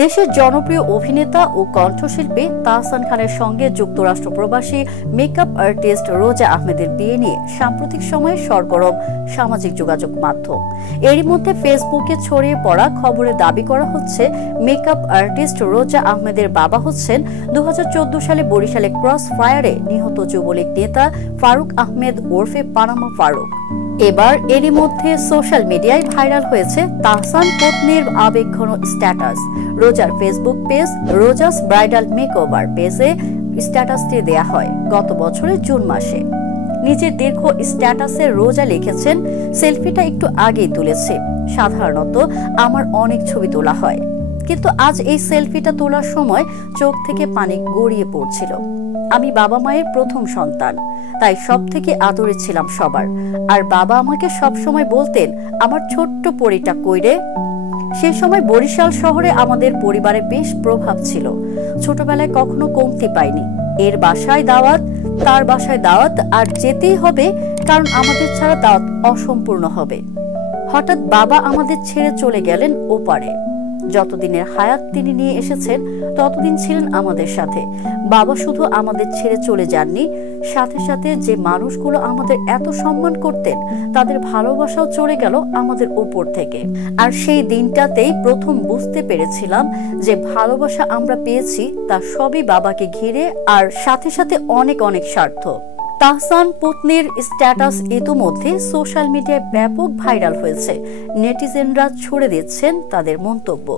দেশের জনপ্রিয় অভিনেতা ও কণ্ঠশিল্পী তাহসান খানের সঙ্গে যুক্তরাষ্ট্র প্রবাসী মেকআপ আর্টিস্ট রোজা আহমেদের বিয়ে নিয়ে সাম্প্রতিক সময়ে সরগরম সামাজিক যোগাযোগ মাধ্যম। এরই মধ্যে ফেসবুকে ছড়িয়ে পড়া খবরে দাবি করা হচ্ছে মেকআপ আর্টিস্ট রোজা আহমেদের বাবা হচ্ছেন 2014 সালে বরিশালে ক্রস ফায়ারে নিহত যুবলীগ নেতা ফারুক আহমেদ ওরফে পানামা ফারুক। এবার এরই মধ্যে সোশ্যাল মিডিয়ায় ভাইরাল হয়েছে তাহসান পত্নীর আবেগঘন স্ট্যাটাস। রোজার ফেসবুক পেজ রোজাস ব্রাইডাল মেকওভার পেজে স্ট্যাটাসটি দেয়া হয় গত বছরের জুন মাসে। নিজের দীর্ঘ স্ট্যাটাসে রোজা লিখেছেন, সেলফিটা একটু আগেই তুলেছি। সাধারণত আমার অনেক ছবি তোলা হয়, কিন্তু আজ এই সেলফিটা তোলার সময় চোখ থেকে পানি গড়িয়ে পড়ছিল। আমি বাবা মায়ের প্রথম সন্তান, তাই সব থেকে আদরে ছিলাম সবার। আর বাবা আমাকে সব সময় বলতেন, আমার ছোট্ট পরীটা কইরে। সে সময় বরিশাল শহরে আমাদের পরিবারে বেশ প্রভাব ছিল। ছোটবেলায় কখনো কমতি পাইনি। এর বাসায় দাওয়াত, তার বাসায় দাওয়াত, আর যেতেই হবে, কারণ আমাদের ছাড়া দাওয়াত অসম্পূর্ণ হবে। হঠাৎ বাবা আমাদের ছেড়ে চলে গেলেন ওপারে। যতদিনের হায়াত তিনি নিয়ে এসেছেন ততদিন ছিলেন আমাদের সাথে। বাবা শুধু আমাদের ছেড়ে চলে যাননি, সাথে সাথে যে মানুষগুলো আমাদের এত সম্মান করতেন তাদের ভালোবাসাও চলে গেল আমাদের উপর থেকে। আর সেই দিনটাতেই প্রথম বুঝতে পেরেছিলাম যে ভালোবাসা আমরা পেয়েছি তা সবই বাবাকে ঘিরে, আর সাথে সাথে অনেক অনেক স্বার্থ। তাহসান পত্নীর স্ট্যাটাস ইতিমধ্যে সোশ্যাল মিডিয়ায় ব্যাপক ভাইরাল হয়েছে। নেটিজেনরা ছড়ে দিচ্ছেন তাদের মন্তব্য।